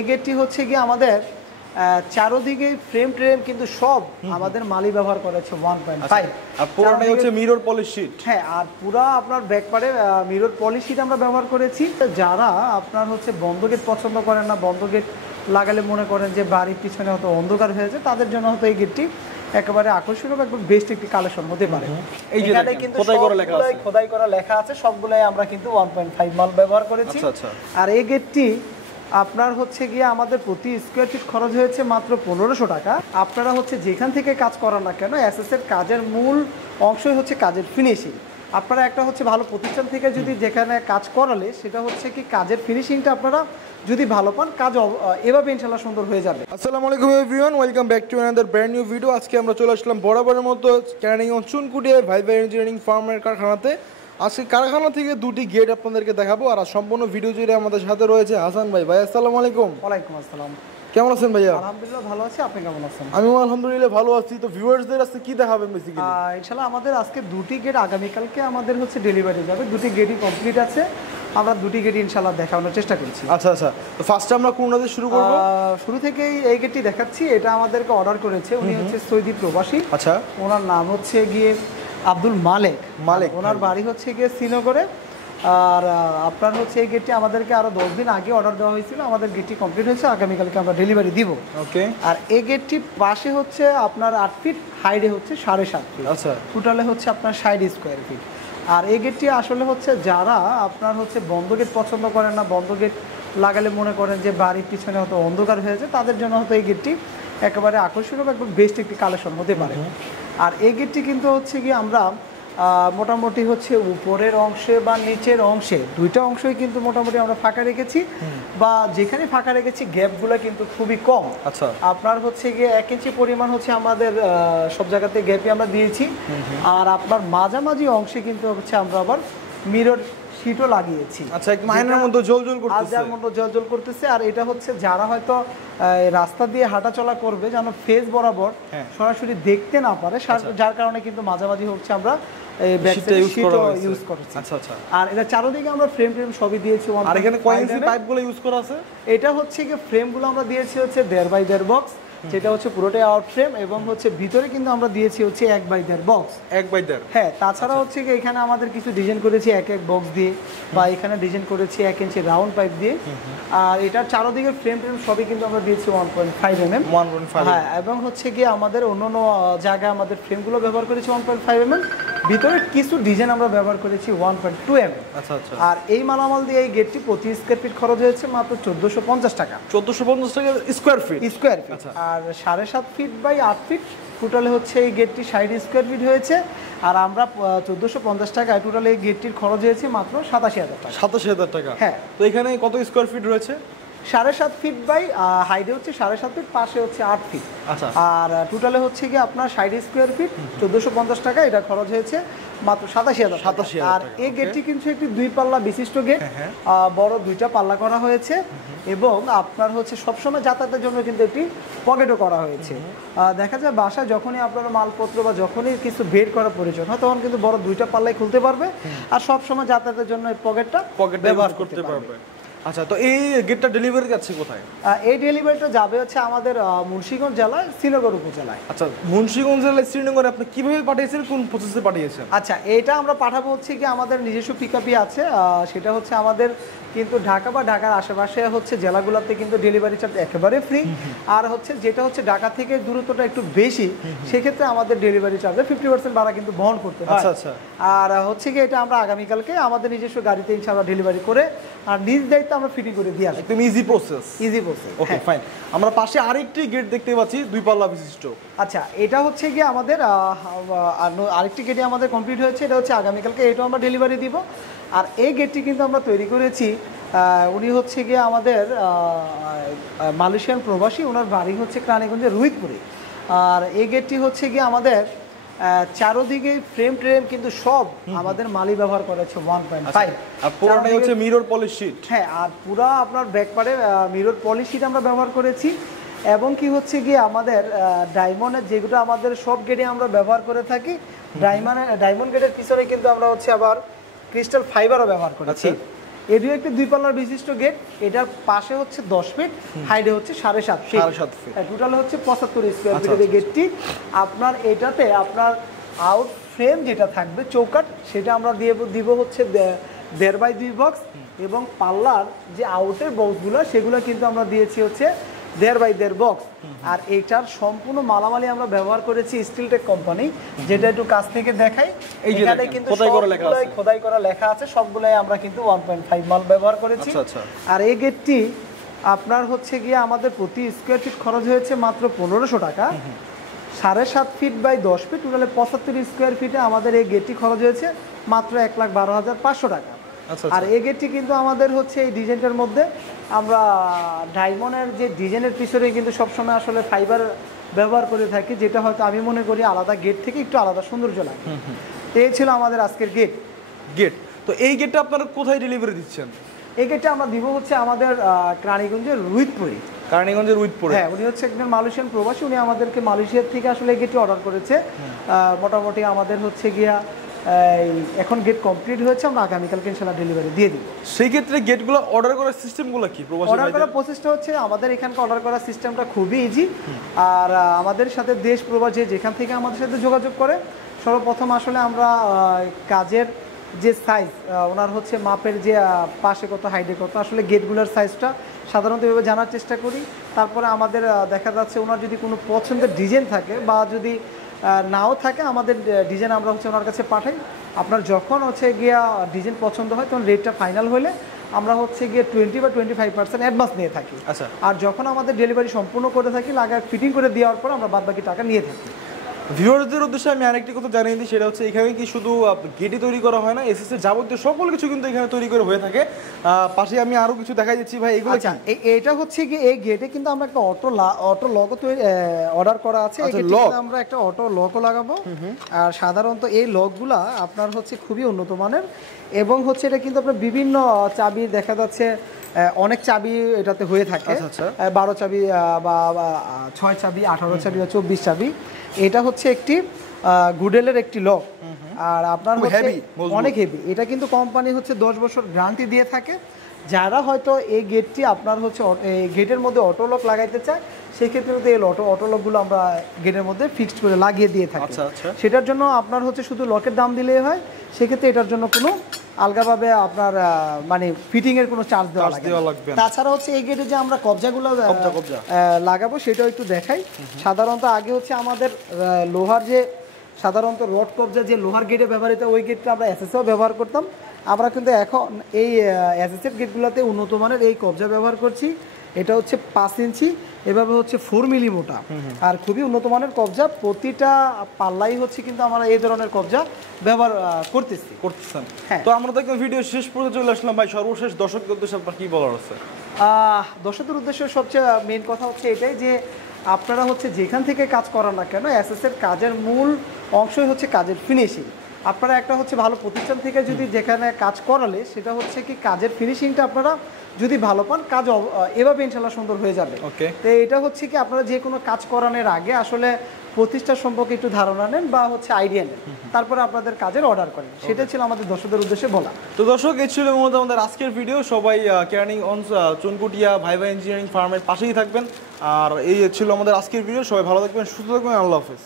এই গেটটি হচ্ছে গিয়ে আমাদের চারদিকে ফ্রেম ট্রেম কিন্তু সব আমাদের মালি ব্যবহার করেছে 1.5 আর পুরোটাই হচ্ছে মিরর পলিশ শীট। হ্যাঁ, আর পুরো আপনার ব্যাকপারে মিরর পলিশ শীট আমরা ব্যবহার করেছি। যারা আপনার হচ্ছে বন্ধ গেট পছন্দ করেন না, বন্ধ গেট লাগালে মনে করেন যে বাড়ির পিছনে হয়তো অন্ধকার হয়েছে, তাদের জন্য হয়তো এই গেটটি একেবারে আকর্ষণীয় একদম বেস্ট একটি কালেকশন হতে পারে। এখানে কিন্তু খোদাই করা লেখা আছে, সবগুলাই আমরা কিন্তু 1.5 মাল ব্যবহার করেছি। আর এই গেটটি আপনার হচ্ছে গিয়ে আমাদের প্রতি স্কোয়ার ফিট খরচ হয়েছে মাত্র 1500 টাকা। আপনারা হচ্ছে যেখান থেকে কাজ করান না কেন, এসএসের কাজের মূল অংশই হচ্ছে কাজের ফিনিশিং। আপনারা একটা হচ্ছে ভালো প্রতিষ্ঠান থেকে যদি যেখানে কাজ করালে সেটা হচ্ছে কি কাজের ফিনিশিংটা আপনারা যদি ভালো পান, কাজ এভাবে ইনশাআল্লাহ সুন্দর হয়ে যাবে। আসসালামু আলাইকুম everyone, welcome back to another brand new video. আজকে আমরা চলে আসলাম বরাবরের মতো ক্যানাডিয়ান চুনকুটিয়া ভাইভা ইঞ্জিনিয়ারিং ফার্মের কারখানাতে। আজকে কারখানা থেকে দুটি গেট আপনাদেরকে দেখাবো, আর সম্পূর্ণ ভিডিও জুড়ে আমাদের সাথে রয়েছে হাসান ভাই। ভাই আসসালামু আলাইকুম। ওয়ালাইকুম আসসালাম। কেমন আছেন ভাইয়া? আলহামদুলিল্লাহ ভালো আছি, আপনি কেমন আছেন? আমিও আলহামদুলিল্লাহ ভালো আছি। তো ভিউয়ার্সদের আজকে কি দেখাবেন বেসিক্যালি? ইনশাআল্লাহ আমাদের আজকে দুটি গেট আগামীকালকে আমাদের হচ্ছে ডেলিভারি যাবে। দুটি গেটই কমপ্লিট আছে, আমরা দুটি গেট ইনশাআল্লাহ দেখানোর চেষ্টা করছি। আচ্ছা, তো ফার্স্টে আমরা কোনটা দিয়ে শুরু করব? শুরু থেকেই এই গেটটি দেখাচ্ছি। এটা আমাদেরকে অর্ডার করেছে, উনি হচ্ছে সৌদি প্রবাসী। আচ্ছা, ওনার নাম হচ্ছে গিয়ে আব্দুল মালেক। ওনার বাড়ি হচ্ছে গিয়ে শ্রীনগরে। আর আপনার হচ্ছে এই গেটটি আমাদেরকে আরো 10 দিন আগে অর্ডার দেওয়া হয়েছিল, আমাদের গেটটি কমপ্লিট হয়েছে, আগামীকালকে আমরা ডেলিভারি দিব। ওকে। আর এই গেটটি পাশে হচ্ছে আপনার 8 ফিট, হাইটে হচ্ছে 7.5 ফিট। আচ্ছা, টোটালে হচ্ছে আপনার 60 স্কোয়ার ফিট। আর এই গেটটি আসলে হচ্ছে যারা আপনার হচ্ছে বন্ধ গেট পছন্দ করেন না, বন্ধ গেট লাগালে মনে করেন যে বাড়ির পিছনে হয়তো অন্ধকার হয়েছে, তাদের জন্য হয়তো এই গেটটি একেবারে আকর্ষণীয় একদম বেস্ট একটি কালেকশন হতে পারে। আর এই গেটটি কিন্তু হচ্ছে কি আমরা মোটামুটি হচ্ছে উপরের অংশে বা নিচের অংশে দুইটা অংশই কিন্তু মোটামুটি আমরা ফাঁকা রেখেছি, বা যেখানে ফাঁকা রেখেছি গ্যাপগুলো কিন্তু খুবই কম। আচ্ছা, আপনার হচ্ছে গিয়ে 1 ইঞ্চি পরিমাণ হচ্ছে আমাদের সব জায়গাতে গ্যাপই আমরা দিয়েছি। আর আপনার মাঝামাঝি অংশে কিন্তু হচ্ছে আমরা আবার মিরর শীটও লাগিয়েছি। আচ্ছা, এক মাইনের মধ্যে জলজল করতেছে, আজার মধ্যে জলজল করতেছে। আর এটা হচ্ছে যারা হয়তো রাস্তা দিয়ে হাঁটাচলা করবে যেন ফেস বরাবর সরাসরি দেখতে না পারে, যার কারণে কিন্তু মাঝামাঝি হচ্ছে আমরা ইউজ করছি। আচ্ছা আচ্ছা। আর এটা চারদিকে আমরা ফ্রেম সবই দিয়েছি। আর এখানে কয় ইঞ্চি পাইপগুলো ইউজ করা আছে? এটা হচ্ছে কি ফ্রেমগুলো আমরা দিয়েছি হচ্ছে 1.5 বাই 1.5 বক্স, যেটা হচ্ছে পুরোটাই আউট ফ্রেম, এবং হচ্ছে ভিতরে কিন্তু আমরা দিয়েছি হচ্ছে 1 বাই 1.5 বক্স। 1 বাই 1.5। হ্যাঁ, তাছাড়া হচ্ছে কি এখানে আমাদের কিছু ডিজাইন করেছি এক বক্স দিয়ে, বা এখানে ডিজাইন করেছি 1 ইঞ্চি রাউন্ড পাইপ দিয়ে। আর এটার চারদিকে ফ্রেম সবই কিন্তু আমরা দিয়েছি 1.5 mm। হ্যাঁ, এবং হচ্ছে কি আমাদের অন্যান্য জায়গায় আমাদের ফ্রেমগুলো ব্যবহার করেছি 1.5 mm। ভিতরে কিছু ডিজাইন আমরা ব্যবহার করেছি 1.2 mm। আচ্ছা আচ্ছা। আর এই মালামাল দিয়ে এই গেটটি প্রতি স্কোয়ার ফিট খরচ হয়েছে মাত্র 1450 টাকা। 1450 টাকা স্কোয়ার ফিট। আর 7.5 ফিট বাই 8 ফিট টোটালে হচ্ছে এই গেটটি 60 স্কোয়ার ফিট হয়েছে। আর আমরা 1450 টাকায় টোটালে এই গেটটির খরচ হয়েছে মাত্র 87,000 টাকা। 87,000 টাকা। হ্যাঁ। তো এখানে কত স্কোয়ার ফিট রয়েছে? 7.5 ফিট বাই হাইটে হচ্ছে 7.5 ফিট, পাশে হচ্ছে 8 ফিট। আচ্ছা। আর টোটালে হচ্ছে কি আপনার 60 স্কোয়ার ফিট 1450 টাকা, এটা খরচ হয়েছে মাত্র 87,000। আর এই গেটটি কিন্তু একটি 2 পাল্লা বিশিষ্ট গেট, বড় 2টা পাল্লা করা হয়েছে, এবং আপনার হচ্ছে সবসময় যাতায়াতের জন্য কিন্তু একটি পকেটও করা হয়েছে। দেখা যায় বাসায় যখনই আপনার মালপত্র বা যখনই কিছু বের করার প্রয়োজন হয়, তখন কিন্তু বড় 2টা পাল্লাই খুলতে পারবে, আর সবসময় যাতায়াতের জন্য এই পকেট ব্যবহার করতে পারবে। আচ্ছা, তো এই গেটটা ডেলিভারি যাচ্ছে কোথায়? এই ডেলিভারিটা যাবে হচ্ছে আমাদের মুন্সিগঞ্জ জেলায় শ্রীনগর উপজেলায়। আচ্ছা, মুন্সিগঞ্জ জেলায় শ্রীনগরে আপনি কিভাবে পাঠিয়েছেন, কোন প্রসেসে পাঠিয়েছেন? আচ্ছা, এটা আমরা পাঠাবো হচ্ছে কি আমাদের নিজস্ব পিকআপই আছে, সেটা হচ্ছে আমাদের কিন্তু ঢাকা বা ঢাকার আশেপাশে হচ্ছে জেলাগুলোতে কিন্তু ডেলিভারি চার্জ একেবারে ফ্রি। আর হচ্ছে যেটা হচ্ছে ঢাকা থেকে দূরত্বটা একটু বেশি, সেক্ষেত্রে আমাদের ডেলিভারি চার্জে 50% ভাড়া কিন্তু বহন করতে হয়। আচ্ছা। আর হচ্ছে কি এটা আমরা আগামীকালকে আমাদের নিজস্ব গাড়িতে ইনশাআল্লাহ ডেলিভারি করে, আর নিজ দায়িত্ব আমরা ফিটিং করে দিয়ে আসবো। একদম ইজি প্রসেস। ওকে, ফাইন। আমরা পাশে আরেকটি গেট দেখতে পাচ্ছি 2 পাল্লা বিশিষ্ট। আচ্ছা, এটা হচ্ছে কি আমাদের আরেকটি গেটে আমাদের কমপ্লিট হয়েছে, এটা হচ্ছে আগামীকালকে এটাও আমরা ডেলিভারি দিব। আর এই গেটটি কিন্তু আমরা তৈরি করেছি, উনি হচ্ছে গিয়ে আমাদের মালয়েশিয়ান প্রবাসী, ওনার বাড়ি হচ্ছে রানীগঞ্জের রুহিতপুরে। আর এই গেটটি হচ্ছে গিয়ে আমাদের চারদিকে ফ্রেম ট্রেম কিন্তু সব আমাদের মালি ব্যবহার করেছে 1.5। আর পুরোটাই হচ্ছে মিরর পলিশ শীট। হ্যাঁ, আর পুরো আপনার ব্যাকপারে মিরর পলিশ শীট আমরা ব্যবহার করেছি, এবং কি হচ্ছে গিয়ে আমাদের ডায়মন্ডের যেগুলো আমাদের সব গেটে আমরা ব্যবহার করে থাকি, ডায়মন্ড গেটের পিছনে কিন্তু আমরা হচ্ছে আবার ক্রিস্টাল ফাইবারও ব্যবহার করেছি। এটিও একটি 2 পাল্লার বিশিষ্ট গেট। এটার পাশে হচ্ছে 10 ফিট, হাইটে হচ্ছে 7.5 ফিট। 7.5 ফিট। টোটাল হচ্ছে 75 স্কয়ার ফিটের এই গেটটি। আপনার এটাতে আপনার আউট ফ্রেম যেটা থাকবে চৌকাঠ, সেটা আমরা দিব হচ্ছে 1.5 বাই 2 বক্স, এবং পাল্লার যে আউটের বক্সগুলো সেগুলো কিন্তু আমরা দিয়েছি হচ্ছে 1.5 বাই 1.5 বক্স। আর এটার সম্পূর্ণ মালামালি আমরা ব্যবহার করেছি স্টিলটেক কোম্পানি, যেটা একটু কাছ থেকে দেখাই। এখানে কিন্তু খোদাই করা লেখা আছে, সবগুলাই আমরা কিন্তু 1.5 মাল ব্যবহার করেছি। আর এই গেটটি আপনার হচ্ছে গিয়ে আমাদের প্রতি স্কয়ার ফিট খরচ হয়েছে মাত্র 1500 টাকা। 7.5 ফিট বাই 10 ফিট, টোটালে 75 স্কয়ার ফিটে আমাদের এই গেটটি খরচ হয়েছে মাত্র 1,12,500 টাকা। আর এই গেটটি কিন্তু আমাদের হচ্ছে এই ডিজাইনটার মধ্যে আমরা ডায়মন্ডের যে ডিজাইনের পিছনে কিন্তু সবসময় আসলে ফাইবার ব্যবহার করে থাকি, যেটা হয়তো আমি মনে করি আলাদা গেট থেকে একটু আলাদা সৌন্দর্য লাগে। এই ছিল আমাদের আজকের গেট। তো এই গেটটা আপনারা কোথায় ডেলিভারি দিচ্ছেন? এই গেটটা আমরা দিব হচ্ছে আমাদের রানীগঞ্জের রুইতপুরে। হ্যাঁ, উনি হচ্ছে একজন মালয়েশিয়ান প্রবাসী, উনি আমাদেরকে মালয়েশিয়ার থেকে আসলে এই গেটটি অর্ডার করেছে। মোটামুটি আমাদের হচ্ছে গিয়া এখন গেট কমপ্লিট হয়েছে, আমরা আগামীকালকে ইনশাআল্লাহ ডেলিভারি দিয়ে দিব। সেই ক্ষেত্রে গেটগুলো অর্ডার করার সিস্টেমগুলো কি? অর্ডার করার প্রসেসটা হচ্ছে আমাদের এখানকার অর্ডার করার সিস্টেমটা খুবই ইজি। আর আমাদের সাথে দেশ প্রবাসী যেখান থেকে আমাদের সাথে যোগাযোগ করে, সর্বপ্রথম আসলে আমরা কাজের যে সাইজ ওনার হচ্ছে মাপের যে পাশে কত হাইটে কত আসলে গেটগুলোর সাইজটা সাধারণত এভাবে জানার চেষ্টা করি। তারপরে আমাদের দেখা যাচ্ছে ওনার যদি কোনো পছন্দের ডিজাইন থাকে বা যদি নাও থাকে, আমাদের ডিজাইন আমরা হচ্ছে ওনার কাছে পাঠাই। আপনার যখন হচ্ছে গিয়া ডিজাইন পছন্দ হয় তখন রেটটা ফাইনাল হলে আমরা হচ্ছে গিয়ে 20 বা 25% অ্যাডভান্স নিয়ে থাকি। আর যখন আমাদের ডেলিভারি সম্পূর্ণ করে থাকি, লাগায় ফিটিং করে দেওয়ার পর আমরা বাদবাকি টাকা নিয়ে থাকি। ভিউয়ারদের উদ্দেশ্যে আমি আরেকটি কথা জানিয়ে দিই, সেটা হচ্ছে এখানে কি শুধু গেটই তৈরি করা হয় না, এসএস এর যাবতীয় সকল কিছু কিন্তু এখানে তৈরি করে হয়ে থাকে। পাশে আমি আরো কিছু দেখাই দিচ্ছি ভাই, এগুলো আচ্ছা এটা হচ্ছে কি এই গেটে কিন্তু আমরা একটা অটো লগও অর্ডার করা আছে। আমরা একটা অটো লগও লাগাবো। আর সাধারণত এই লগগুলা আপনার হচ্ছে খুবই উন্নত মানের, এবং হচ্ছে এটা কিন্তু আপনার বিভিন্ন চাবি দেখা যাচ্ছে অনেক চাবি এটাতে হয়ে থাকে। 12 চাবি বা 6 চাবি, 18 চাবি বা 24 চাবি। এটা হচ্ছে একটি গুডেলের একটি লক। আর আপনার হচ্ছে অনেক হেভি। এটা কিন্তু কোম্পানি হচ্ছে 10 বছর গ্যারান্টি দিয়ে থাকে। যারা হয়তো এই গেটটি আপনার হচ্ছে এই গেটের মধ্যে অটো লক লাগাইতে চায়, সেই ক্ষেত্রে কিন্তু এই অটো লকগুলো আমরা গেটের মধ্যে ফিক্সড করে লাগিয়ে দিয়ে থাকি। সেটার জন্য আপনার হচ্ছে শুধু লকের দাম দিলেই হয়, সেক্ষেত্রে এটার জন্য কোনো আলগাভাবে আপনার মানে ফিটিং এর কোনো চার্জ দেওয়া লাগবে না। তাছাড়া হচ্ছে এই গেটে যে আমরা কবজাগুলো লাগাবো সেটাও একটু দেখাই। সাধারণত আগে হচ্ছে আমাদের লোহার যে সাধারণত রড কবজা যে লোহার গেটে ব্যবহৃত, ওই গেটটা আমরা এসএসও ব্যবহার করতাম। আমরা কিন্তু এখন এই এসএসের গেটগুলোতে উন্নত মানের এই কবজা ব্যবহার করছি। এটা হচ্ছে 5 ইঞ্চি, এভাবে হচ্ছে 4 মিলি মোটা, আর খুবই উন্নত মানের কবজা। প্রতিটা পাল্লাই হচ্ছে কিন্তু আমরা এই ধরনের কবজা ব্যবহার করতেছেন। হ্যাঁ, তো আমরা তো একদম ভিডিও শেষ পর্যন্ত চলে আসলাম ভাই। সর্বশেষ দর্শকদের উদ্দেশ্যে আপনার কি বলার আছে? দর্শকদের উদ্দেশ্যে সবচেয়ে মেন কথা হচ্ছে এটাই যে আপনারা হচ্ছে যেখান থেকে কাজ করান না কেন, এসএসের কাজের মূল অংশই হচ্ছে কাজের ফিনিশিং। আপনারা একটা হচ্ছে ভালো প্রতিষ্ঠান থেকে যদি যেখানে কাজ করালে সেটা হচ্ছে কি কাজের ফিনিশিংটা আপনারা যদি ভালো পান, কাজ এভাবে ইনশাল্লাহ সুন্দর হয়ে যাবে। তো এটা হচ্ছে কি আপনারা যে কোনো কাজ করানোর আগে আসলে প্রতিষ্ঠান সম্পর্কে একটু ধারণা নেন বা হচ্ছে আইডিয়া নেন, তারপরে আপনাদের কাজের অর্ডার করেন। সেটাই ছিল আমাদের দর্শকদের উদ্দেশ্যে বলা। তো দর্শক, এই ছিল মূলত আমাদের আজকের ভিডিও। সবাই কেরানি চুনকুটিয়া ভাইভা ইঞ্জিনিয়ারিং ফার্মের পাশেই থাকবেন। আর এই ছিল আমাদের আজকের ভিডিও। সবাই ভালো থাকবেন, সুস্থ থাকবেন। আল্লাহ হাফেজ।